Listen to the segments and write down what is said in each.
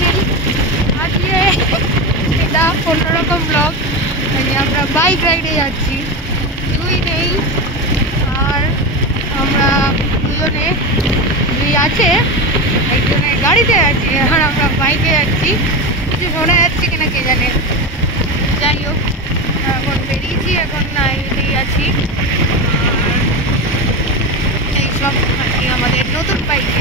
Channel. আজকে এটা অন্যরকম ব্লগ। আমরা বাইক রাইডে যাচ্ছি, তুই নেই আর আমরা দুজনে, দুই আছে, একজনের গাড়িতে আছি আর আমরা বাইকে যাচ্ছি। কিছু শোনা যাচ্ছে কিনা কে জানে। যাই হোক, এখন বেরিয়েছি, এখন এদিকেই আছি। আর এইসব আর কি আমাদের নতুন বাইকে।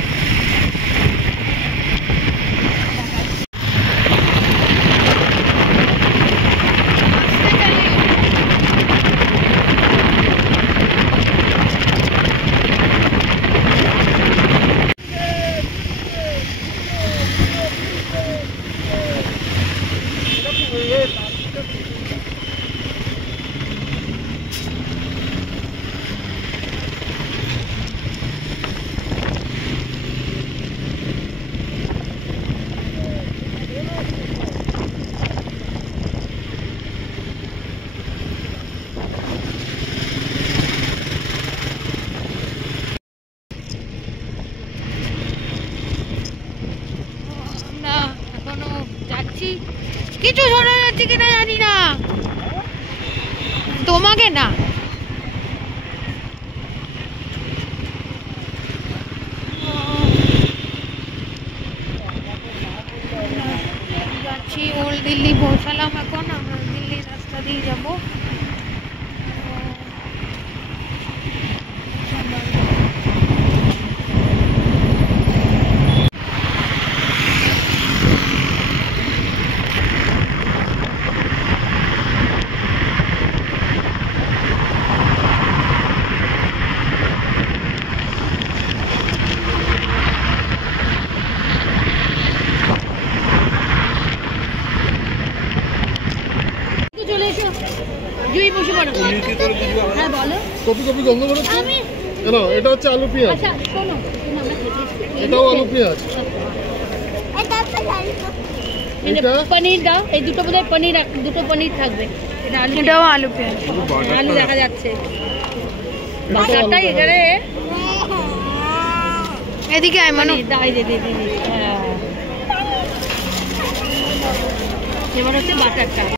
কিছু শোনা যাচ্ছে কিনা জানি না, তোমাকে না। যাচ্ছি ওল্ড দিল্লি, পৌঁছালাম। এখন আমরা দিল্লির রাস্তা দিয়ে যাবো। এটা হচ্ছে আলু পেঁয়াজ, এটাও আলু পেঁয়াজ। পনির দাও, এই দুটো বোধহয় পনির, দুটো পনির থাকবে। এটাও আলু পেঁয়াজ, আলু দেখা যাচ্ছে। বাটারটা এখানে এদিকে আয় মানু, এবার হচ্ছে বাটারটা।